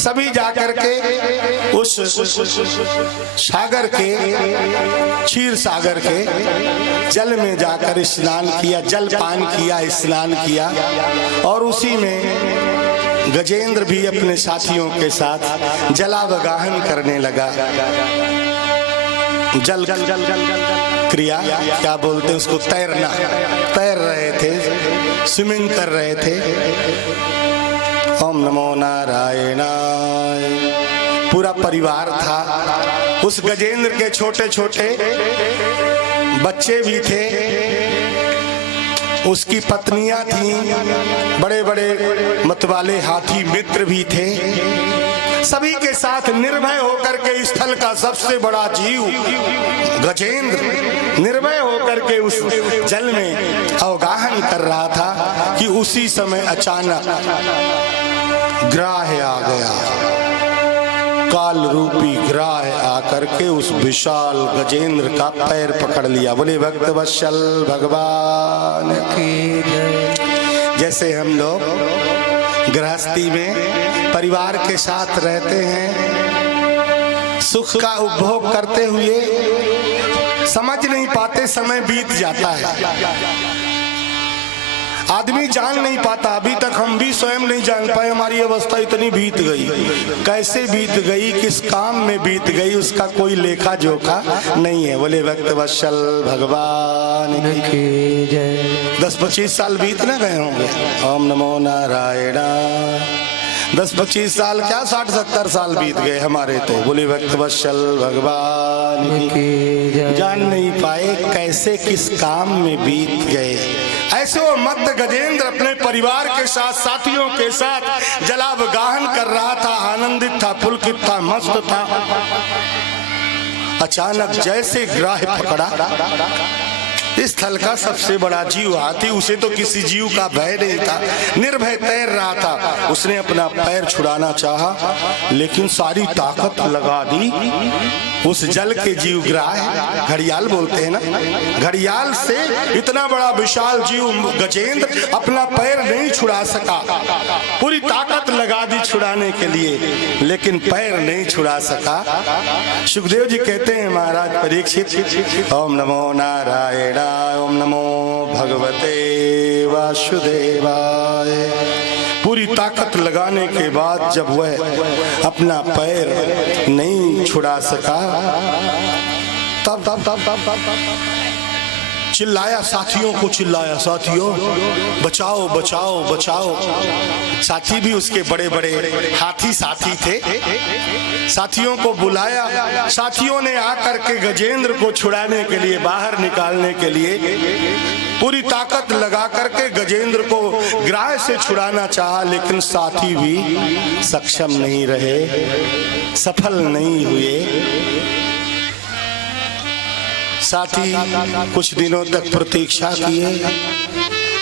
सभी जाकर के उस सागर के, क्षीर सागर के जल में जाकर स्नान किया, जलपान किया, स्नान किया। और उसी में गजेंद्र भी अपने साथियों के साथ जलावगाहन करने लगा। जल क्रिया क्या बोलते हैं उसको, तैरना, तैर रहे थे, स्विमिंग कर रहे थे। ओम नमो नारायणाय। पूरा परिवार था। उस गजेंद्र के छोटे छोटे बच्चे भी थे, उसकी पत्नियां थीं, बड़े बड़े मतवाले हाथी मित्र भी थे। सभी के साथ निर्भय होकर के स्थल का सबसे बड़ा जीव गजेंद्र निर्भय होकर के उस जल में अवगाहन कर रहा था कि उसी समय अचानक ग्राह आ गया। काल रूपी ग्राह आकर के उस विशाल गजेंद्र का पैर पकड़ लिया। बोले भक्त वत्सल भगवान की जय। जैसे हम लोग गृहस्थी में परिवार के साथ रहते हैं, सुख का उपभोग करते हुए समझ नहीं पाते, समय बीत जाता है, आदमी जान नहीं पाता। अभी तक हम भी स्वयं नहीं जान पाए हमारी अवस्था इतनी बीत गई, कैसे बीत गई, किस काम में बीत गई, उसका कोई लेखा जोखा नहीं है। बोले भक्त वत्सल भगवान की जय। 10-25 साल बीत न गए होंगे। ओम नमो नारायण। 10-25 साल क्या 60-70 साल बीत गए हमारे तो। बोले भक्त वत्सल भगवान की जय। जान नहीं पाए कैसे किस काम में बीत गए। ऐसे वो मत गजेंद्र अपने परिवार के साथ, साथियों के साथ जलावगाहन कर रहा था, आनंदित था, पुलकित था, मस्त था। अचानक जैसे ग्राह पकड़ा, इस स्थल का सबसे बड़ा जीव हाथी, उसे तो किसी जीव का भय नहीं था, निर्भय तैर रहा था। उसने अपना पैर छुड़ाना चाहा, लेकिन सारी ताकत लगा दी उस जल के जीव ग्राह, घड़ियाल बोलते हैं ना, घड़ियाल से इतना बड़ा विशाल जीव गजेंद्र अपना पैर नहीं छुड़ा सका। पूरी ताकत लगा दी छुड़ाने के लिए, लेकिन पैर नहीं छुड़ा सका। सुखदेव जी कहते हैं महाराज परीक्षित, ओम नमो नारायण, ओम नमो भगवते वासुदेवाय। पूरी ताकत लगाने के बाद जब वह अपना पैर नहीं छुड़ा सका, तब चिल्लाया, साथियों को चिल्लाया, साथियों बचाओ बचाओ बचाओ। साथी भी उसके बड़े बड़े हाथी साथी थे। साथियों को बुलाया, साथियों ने आकर के गजेंद्र को छुड़ाने के लिए, बाहर निकालने के लिए पूरी ताकत लगा करके गजेंद्र को ग्राह से छुड़ाना चाहा, लेकिन साथी भी सक्षम नहीं रहे, सफल नहीं हुए। साथी कुछ दिनों तक प्रतीक्षा किए,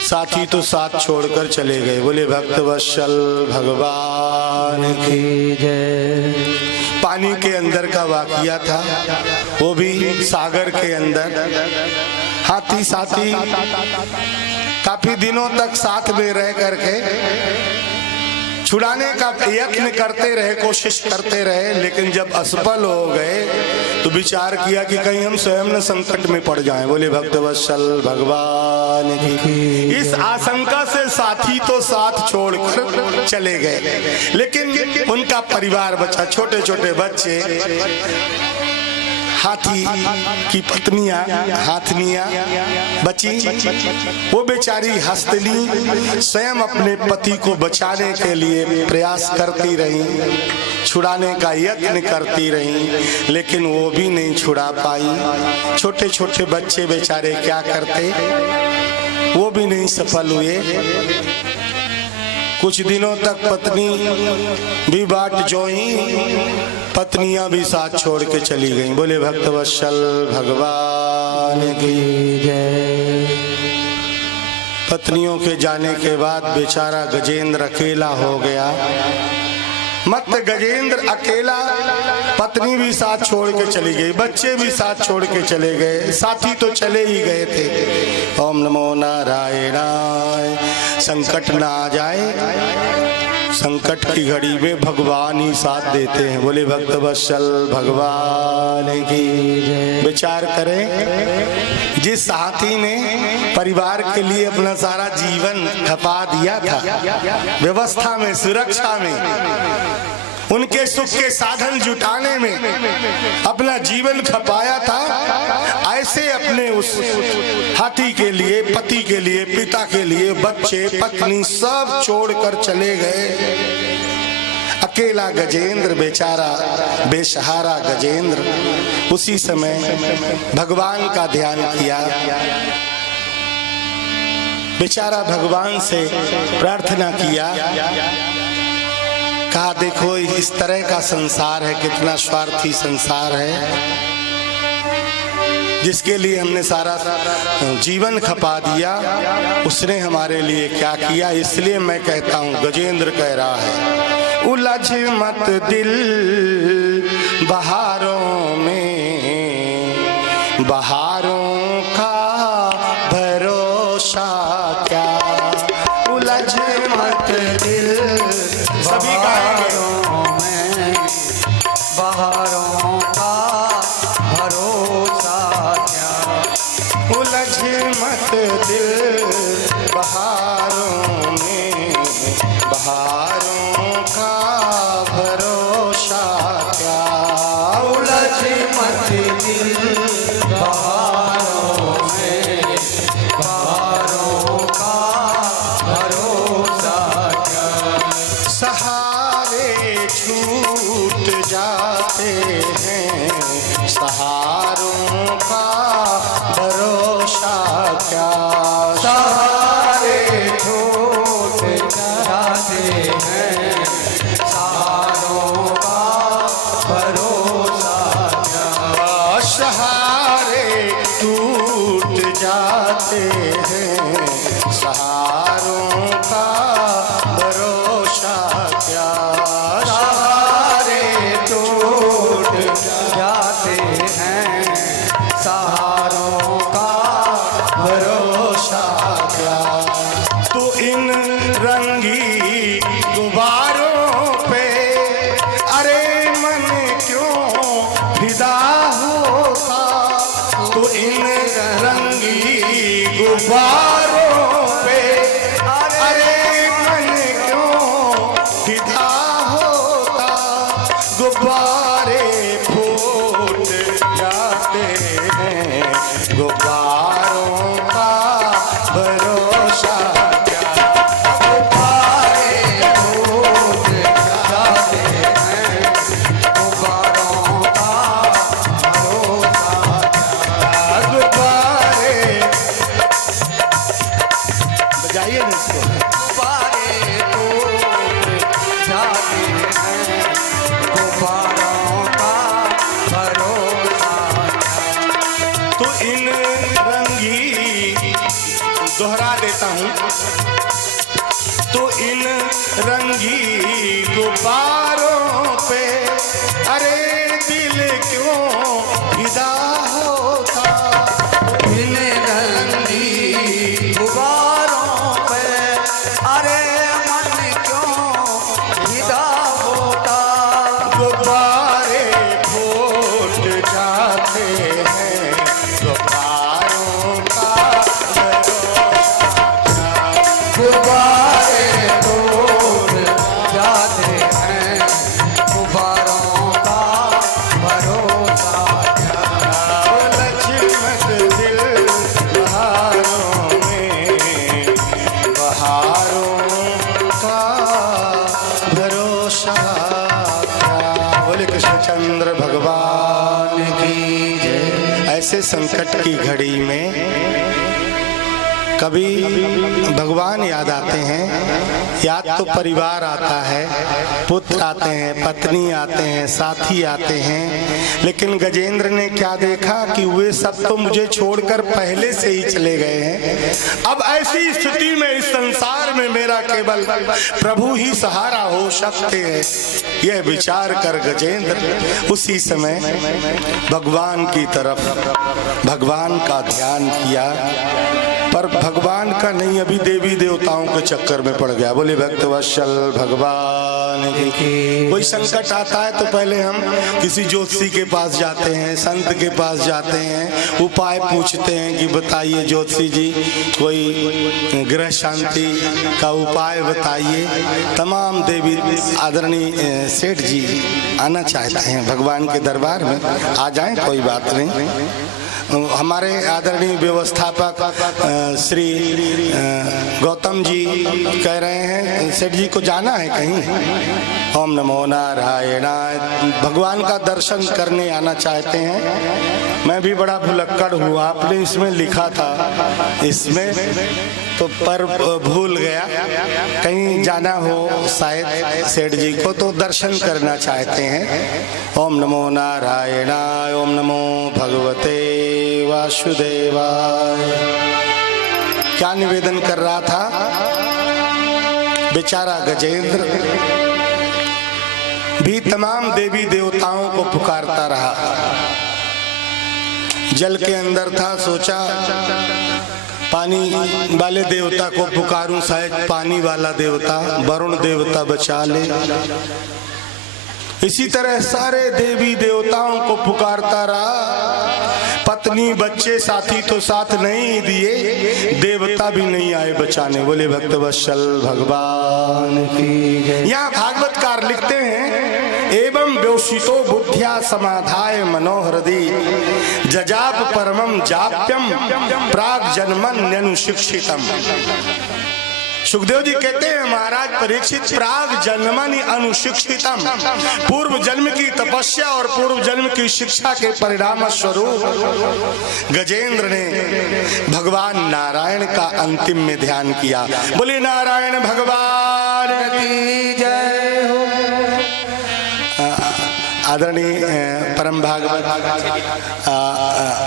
साथी तो साथ छोड़कर चले गए। बोले भक्त वत्सल भगवान की जय। पानी के अंदर का वाकया था, वो भी सागर के अंदर। हाथी साथी काफी दिनों तक साथ में रह करके छुड़ाने का यत्न करते रहे, कोशिश करते रहे, लेकिन जब असफल हो गए तो विचार किया कि कहीं हम स्वयं न संकट में पड़ जाएं। बोले भक्त वत्सल भगवान की। इस आशंका से साथी तो साथ छोड़कर चले गए, लेकिन उनका परिवार बचा, छोटे छोटे बच्चे, हाथी की पत्नियां, हाथनियां बची। वो बेचारी हस्तनी स्वयं अपने पति को बचाने के लिए प्रयास करती रही, छुड़ाने का यत्न करती रही, लेकिन वो भी नहीं छुड़ा पाई। छोटे छोटे बच्चे बेचारे क्या करते, वो भी नहीं सफल हुए। कुछ दिनों तक पत्नी भी बाट जोई, पत्नियां भी साथ छोड़ के चली गईं। बोले भक्त वत्सल भगवान की जय। पत्नियों के जाने के बाद बेचारा गजेंद्र अकेला हो गया। मत गजेंद्र अकेला, पत्नी भी साथ छोड़ के चली गई, बच्चे भी साथ छोड़ के चले गए, साथी तो चले ही गए थे। ओम नमो नारायणाय। संकट ना आ जाए, संकट की घड़ी में भगवान ही साथ देते हैं। बोले भक्त वत्सल भगवान की जय। विचार करें, जिस साथी ने परिवार के लिए अपना सारा जीवन खपा दिया था, व्यवस्था में, सुरक्षा में, उनके सुख के साधन जुटाने में अपना जीवन खपाया था, ऐसे अपने उस हाथी के लिए, पति के लिए, पिता के लिए, बच्चे, पत्नी सब छोड़कर चले गए। अकेला गजेंद्र बेचारा, बेसहारा गजेंद्र उसी समय भगवान का ध्यान किया। बेचारा भगवान से प्रार्थना किया, कहा देखो इस तरह का संसार है, कितना स्वार्थी संसार है, जिसके लिए हमने सारा जीवन खपा दिया, उसने हमारे लिए क्या किया। इसलिए मैं कहता हूँ, गजेंद्र कह रहा है, उलझ मत दिल बहारों में, बहारों का भरोसा क्या, उलझ मत दिल, सभी बहारों में, बहारों का भरोसा क्या, उलझ मत दिल बहारों में, बहारों का भरोसा क्या, उलझ मत दिल बहारों में, बहारों का भरोसा क्या, सहारे छूट जाते हैं, सहारों का भरोसा क्या, सहारे छूट जाते हैं, सहारों का भरोसा क्या, सहारे टूट जाते हैं, सहारों का भरोसा क्या, सहारे टूट जाते हैं, सहारों का भरोसा क्या। तो इन रंगी गुब्बारों पे अरे मन क्यों फिदा होता, तो इन रंगी गुब्बारों पे अरे मन क्यों फिदा होता, गुब्बारे फूट जाते हैं, गुब्बारों का भरोसा क्या, गुब्बारे फूट जाते हैं, गुब्बारों का भरोसा क्या, गुब्बारे, बजाइए ना इसको, गुब्बारे फूट जाते हैं, गुब्बारों का भरोसा क्या। तो इन रंगी, दोहरा देता हूँ, तो इन रंगी गुब्बारों पे अरे दिल क्यों फिदा होता, इन रंगी गुब्बारों पे अरे मन क्यों फिदा होता, गुब्बारे फूट जाते हैं, गुब्बारों का भरोसा क्या, गुब्बारे फूट जाते हैं, गुब्बारों का भरोसा क्या, लक्ष्मत दिल बहारों में, बहारों का भरोसा क्या। बोले कृष्णचंद्र भगवान की जय। ऐसे संकट की घड़ी में कभी भगवान याद आते हैं, याद तो परिवार आता है, पुत्र आते हैं, पत्नी आते हैं, साथी आते हैं, लेकिन गजेंद्र ने क्या देखा कि वे सब तो मुझे छोड़कर पहले से ही चले गए हैं। अब ऐसी स्थिति में इस संसार में मेरा केवल प्रभु ही सहारा हो सकते हैं। यह विचार कर गजेंद्र उसी समय भगवान की तरफ, भगवान का ध्यान किया, पर भगवान का नहीं, अभी देवी देवताओं के चक्कर में पड़ गया। बोले भक्तवत्सल भगवान की। कोई संकट आता है तो पहले हम किसी ज्योतिषी के पास जाते हैं, संत के पास जाते हैं, उपाय पूछते हैं कि बताइए ज्योतिषी जी कोई ग्रह शांति का उपाय बताइए। तमाम देवी आदरणीय सेठ जी आना चाहते हैं भगवान के दरबार में, आ जाएं, कोई बात नहीं। हमारे आदरणीय व्यवस्थापक श्री गौतम जी कह रहे हैं सेठ जी को जाना है कहीं। ओम नमो नारायणाय। भगवान का दर्शन करने आना चाहते हैं। मैं भी बड़ा भुलक्कड़ हूँ, आपने इसमें लिखा था इसमें तो पर भूल गया। कहीं जाना हो शायद सेठ जी को तो दर्शन करना चाहते हैं। ओम नमो नारायणाय। ओम नमो भगवते वासुदेवाय। क्या निवेदन कर रहा था बेचारा गजेंद्र भी तमाम देवी देवताओं को पुकारता रहा। जल के अंदर था, सोचा पानी वाले देवता को पुकारूं, शायद पानी वाला देवता वरुण देवता बचा ले। इसी तरह सारे देवी देवताओं को पुकारता रहा। पत्नी बच्चे साथी तो साथ नहीं दिए, देवता भी नहीं आए बचाने। बोले भक्तवत्सल भगवान की। यहाँ भागवतकार लिखते हैं एवं व्योषितो बुद्धिया समाधाय मनोहृदि जजाप परमं जाप्यम प्राग जन्मन्यनुशिक्षितम। सुखदेव जी कहते हैं महाराज परीक्षित प्राग जन्मनि अनुशिक्षितम, पूर्व जन्म की तपस्या और पूर्व जन्म की शिक्षा के परिणाम स्वरूप गजेंद्र ने भगवान नारायण का अंतिम में ध्यान किया। बोले नारायण भगवान की जय हो। आदरणीय परम भागवत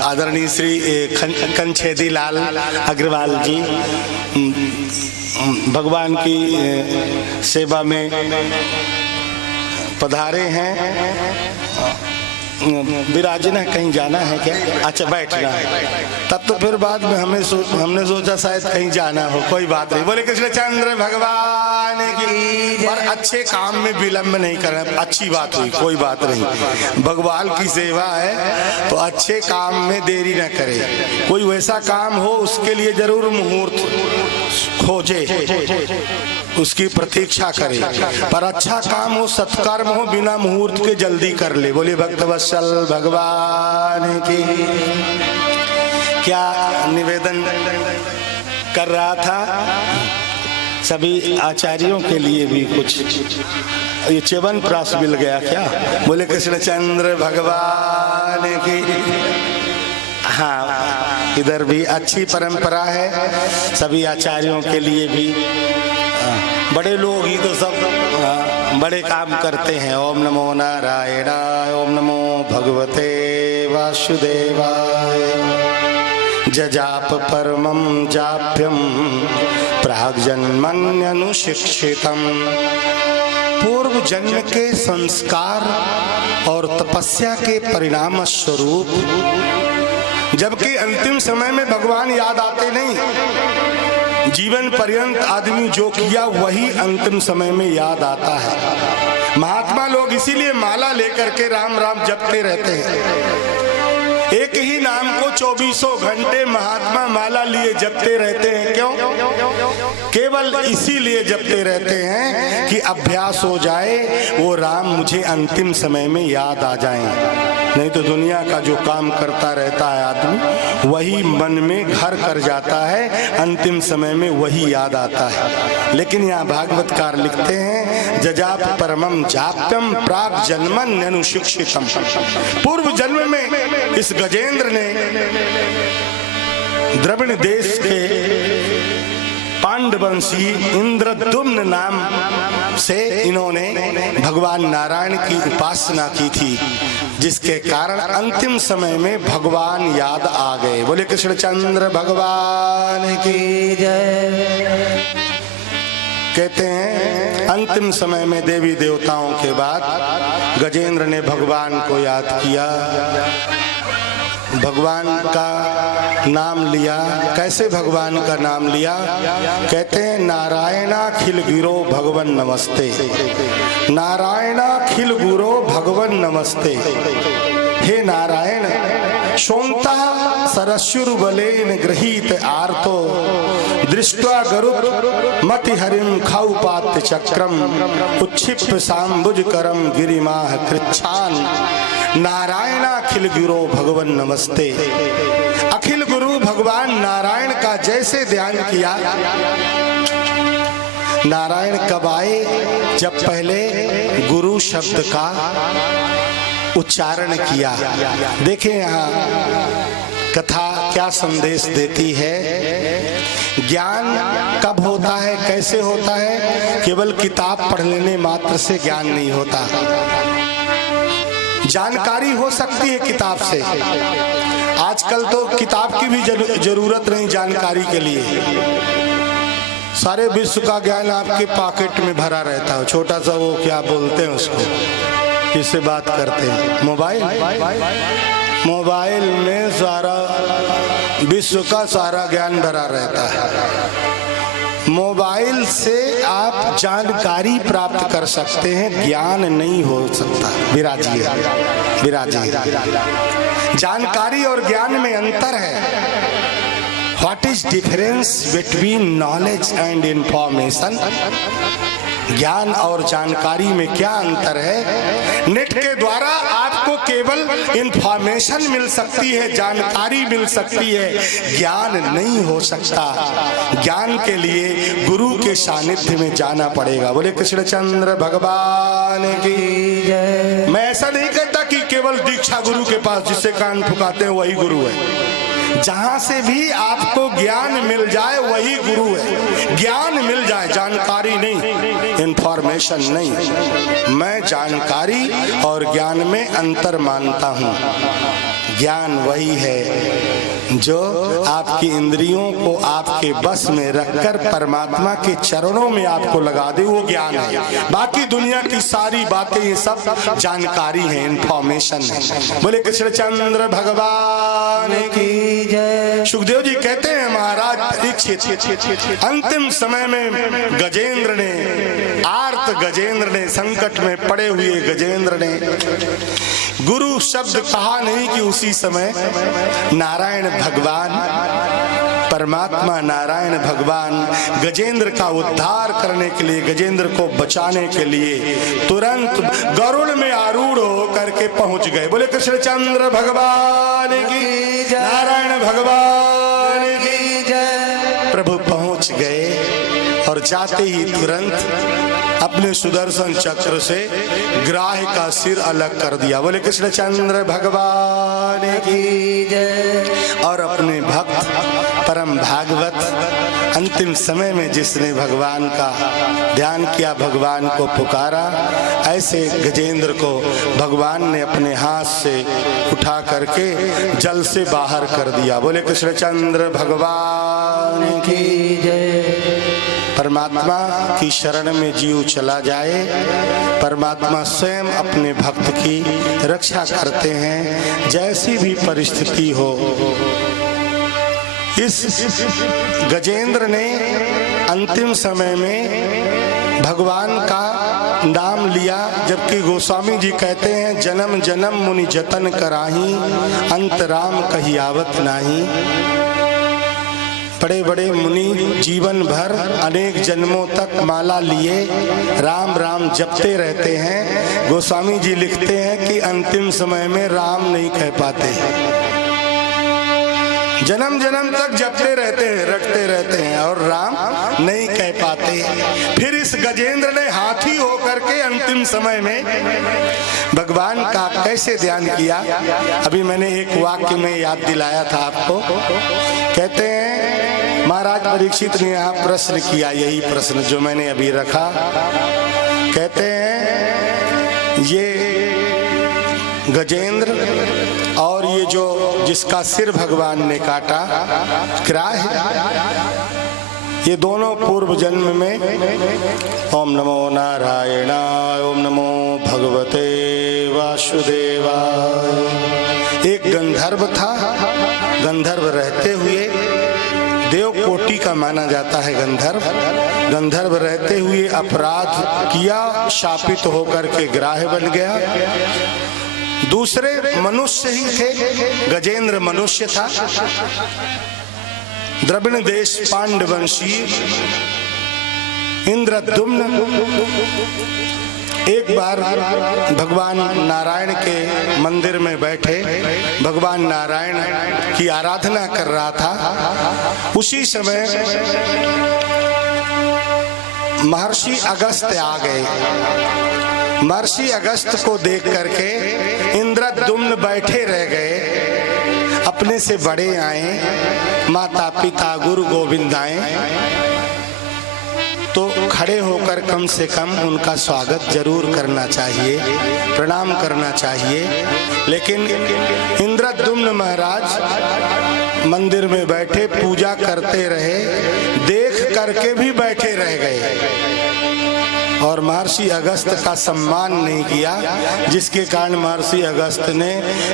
आदरणीय श्री कंछेदी लाल अग्रवाल जी भगवान की सेवा में पधारे हैं। विराजना है, कहीं जाना है क्या? अच्छा बैठना है। तब तो फिर बाद में हमने सोचा शायद कहीं जाना हो, कोई बात नहीं। बोले कृष्णचंद्र भगवान की। पर अच्छे काम में विलंब नहीं करना, अच्छी बात हुई, कोई बात नहीं। भगवान की सेवा है तो अच्छे काम में देरी न करे। कोई वैसा काम हो उसके लिए जरूर मुहूर्त खोजे, उसकी प्रतीक्षा करे। पर अच्छा काम हो, सत्कर्म हो, बिना मुहूर्त के जल्दी कर ले। बोले भक्तवत्सल भगवान की। क्या निवेदन कर रहा था? सभी आचार्यों के लिए भी कुछ ये च्यवन प्राश मिल गया क्या? बोले कृष्णचंद्र भगवान की। हाँ, इधर भी अच्छी परंपरा है, सभी आचार्यों के लिए भी। बड़े लोग ही तो सब बड़े काम करते हैं। ओम नमो नारायणाय। ओम नमो भगवते वासुदेवाय। जजाप परमं जाप्यम प्राग्जन्मन्यनुशिक्षितम। पूर्व जन्म के संस्कार और तपस्या के परिणाम स्वरूप, जबकि अंतिम समय में भगवान याद आते नहीं। जीवन पर्यंत आदमी जो किया वही अंतिम समय में याद आता है। महात्मा लोग इसीलिए माला लेकर के राम राम जपते रहते हैं। एक ही नाम को 24 घंटे महात्मा माला लिए जपते रहते हैं। क्यों? केवल इसीलिए जपते रहते हैं कि अभ्यास हो जाए, वो राम मुझे अंतिम समय में याद आ जाएं। नहीं तो दुनिया का जो काम करता रहता है आदमी, वही मन में घर कर जाता है, अंतिम समय में वही याद आता है। लेकिन यहाँ भागवतकार लिखते हैं जजाप परमं जाप्यम प्राग जन्मन अनुशिक्षितम। पूर्व जन्म में इस गजेंद्र ने द्रविड़ देश के पांडवंशी इंद्रद्युम्न नाम से इन्होंने भगवान नारायण की उपासना की थी, जिसके कारण अंतिम समय में भगवान याद आ गए। बोले कृष्णचंद्र भगवान की जय। कहते हैं अंतिम समय में देवी देवताओं के बाद गजेंद्र ने भगवान को याद किया। भगवान का नाम लिया। कैसे भगवान का नाम लिया? कहते हैं नारायणाखिल गिरो भगवन नमस्ते, नारायणाखिल गुरो भगवन नमस्ते। हे नारायण, शोंता सरस्युर्बलेन गृहीत आर्तो दृष्ट्वा गरुड़ मति हरिम खाउपात्य चक्रम उच्छिप्य सांबुज करम गिरिमाह कृच्छान। नारायणाखिल गुरो भगवन नमस्ते। अखिल गुरु भगवान नारायण का जैसे ध्यान किया। नारायण कब आए? जब पहले गुरु शब्द का उच्चारण किया। देखें यहाँ कथा क्या संदेश देती है। ज्ञान कब होता है, कैसे होता है? केवल किताब पढ़ लेने मात्र से ज्ञान नहीं होता। जानकारी हो सकती है किताब से। आजकल तो किताब की भी जरूरत नहीं जानकारी के लिए। सारे विश्व का ज्ञान आपके पॉकेट में भरा रहता है। छोटा सा वो क्या बोलते हैं उसको, किससे बात करते हैं, मोबाइल। मोबाइल में सारा विश्व का सारा ज्ञान भरा रहता है। मोबाइल से आप जानकारी प्राप्त कर सकते हैं, ज्ञान नहीं हो सकता। विराजिए, विराजिए। जानकारी और ज्ञान में अंतर है। What is difference between knowledge and information? ज्ञान और जानकारी में क्या अंतर है? नेट के द्वारा आपको केवल इंफॉर्मेशन मिल सकती है, जानकारी मिल सकती है, ज्ञान नहीं हो सकता। ज्ञान के लिए गुरु के सानिध्य में जाना पड़ेगा। बोले कृष्णचंद्र भगवान की जय। मैं ऐसा नहीं कहता कि केवल दीक्षा गुरु के पास जिससे कान फुकाते हैं वही गुरु है। जहां से भी आपको ज्ञान मिल जाए वही गुरु है। ज्ञान मिल जाए, जानकारी नहीं, इंफॉर्मेशन नहीं। मैं जानकारी और ज्ञान में अंतर मानता हूं। ज्ञान वही है जो आपकी इंद्रियों को आपके बस में रखकर परमात्मा के चरणों में आपको लगा दे, वो ज्ञान है। बाकी दुनिया की सारी बातें ये सब जानकारी है, इंफॉर्मेशन है। बोले कृष्णचंद्र भगवान की जय। सुखदेव जी कहते हैं महाराज परीक्षित, अंतिम समय में गजेंद्र ने, आर्त गजेंद्र ने, संकट में पड़े हुए गजेंद्र ने गुरु शब्द कहा नहीं कि उसी समय नारायण भगवान, परमात्मा नारायण भगवान गजेंद्र का उद्धार करने के लिए, गजेंद्र को बचाने के लिए तुरंत गरुड़ में आरूढ़ हो करके पहुंच गए। बोले कृष्णचंद्र भगवान की जय, नारायण भगवान की जय। प्रभु पहुंच गए और जाते ही तुरंत अपने सुदर्शन चक्र से ग्राह का सिर अलग कर दिया। बोले कृष्णचंद्र भगवान की जय। और अपने भक्त परम भागवत अंतिम समय में जिसने भगवान का ध्यान किया, भगवान को पुकारा, ऐसे गजेंद्र को भगवान ने अपने हाथ से उठा करके जल से बाहर कर दिया। बोले कृष्णचंद्र भगवान की जय। परमात्मा की शरण में जीव चला जाए, परमात्मा स्वयं अपने भक्त की रक्षा करते हैं, जैसी भी परिस्थिति हो। इस गजेंद्र ने अंतिम समय में भगवान का नाम लिया, जबकि गोस्वामी जी कहते हैं जन्म जन्म मुनि जतन कराही, अंत राम कही आवत नाही। बड़े बड़े मुनि जीवन भर अनेक जन्मों तक माला लिए राम राम जपते रहते हैं। गोस्वामी जी लिखते हैं कि अंतिम समय में राम नहीं कह पाते, जन्म जन्म तक जपते रहते हैं, रटते रहते हैं और राम नहीं कह पाते। फिर इस गजेंद्र ने हाथी होकर के अंतिम समय में भगवान का कैसे ध्यान किया। अभी मैंने एक वाक्य में याद दिलाया था आपको। कहते हैं महाराज परीक्षित ने यहाँ प्रश्न किया, यही प्रश्न जो मैंने अभी रखा। कहते हैं ये गजेंद्र और ये जो जिसका सिर भगवान ने काटा ग्राह, ये दोनों पूर्व जन्म में ओम नमो नारायणाय, ओम नमो भगवते वासुदेवाय, एक गंधर्व था। गंधर्व रहते हुए देव कोटि का माना जाता है गंधर्व। गंधर्व रहते हुए अपराध किया, शापित होकर के ग्राह्य बन गया। दूसरे मनुष्य ही थे, गजेंद्र मनुष्य था। द्रविड़ देश पांडवंशी इंद्रद्युम्न एक बार भगवान नारायण के मंदिर में बैठे भगवान नारायण की आराधना कर रहा था। उसी समय महर्षि अगस्त्य आ गए। महर्षि अगस्त्य को देख करके इंद्रद्युम्न बैठे रह गए। अपने से बड़े आए, माता पिता गुरु गोविंद आए तो खड़े होकर कम से कम उनका स्वागत जरूर करना चाहिए, प्रणाम करना चाहिए। लेकिन इंद्रद्युम्न महाराज मंदिर में बैठे पूजा करते रहे, देख करके भी बैठे रह गए और महर्षि अगस्त्य का सम्मान नहीं किया, जिसके कारण महर्षि अगस्त्य ने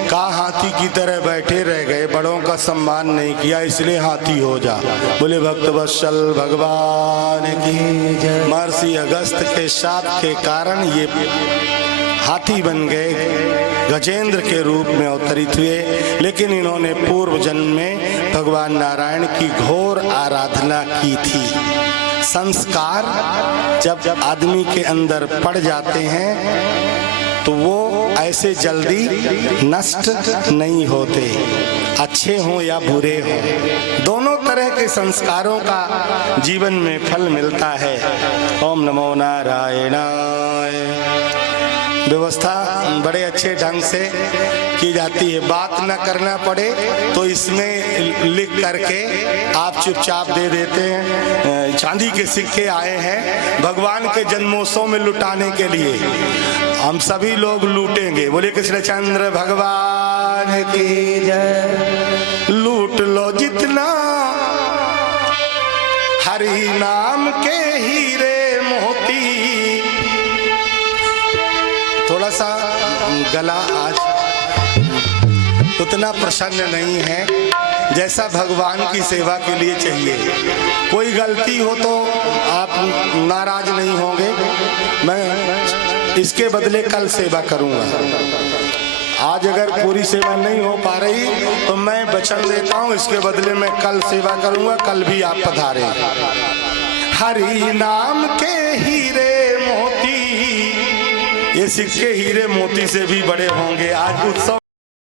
कहा हाथी की तरह बैठे रह गए, बड़ों का सम्मान नहीं किया इसलिए हाथी हो जा। बोले भक्तवत्सल भगवान की जय। महर्षि अगस्त्य के शाप के कारण ये हाथी बन गए, गजेंद्र के रूप में अवतरित हुए। लेकिन इन्होंने पूर्व जन्म में भगवान नारायण की घोर आराधना की थी। संस्कार जब आदमी के अंदर पड़ जाते हैं तो वो ऐसे जल्दी नष्ट नहीं होते, अच्छे हों या बुरे हों, दोनों तरह के संस्कारों का जीवन में फल मिलता है। ओम नमो नारायणाय। व्यवस्था बड़े अच्छे ढंग से की जाती है, बात न करना पड़े तो इसमें लिख करके आप चुपचाप दे देते हैं। चांदी के सिक्के आए हैं भगवान के जन्मोत्सव में लुटाने के लिए, हम सभी लोग लूटेंगे। बोले कृष्णचंद्र भगवान की जय। लूट लो जितना हरि नाम के हीरे मोती। थोड़ा सा गला आज उतना प्रसन्न नहीं है जैसा भगवान की सेवा के लिए चाहिए। कोई गलती हो तो आप नाराज नहीं होंगे, मैं इसके बदले कल सेवा करूंगा। आज अगर पूरी सेवा नहीं हो पा रही तो मैं वचन देता हूं, इसके बदले मैं कल सेवा करूंगा, कल भी आप पधारे। हरि नाम के हीरे मोती, ये सिक्के हीरे मोती से भी बड़े होंगे। आज उत्सव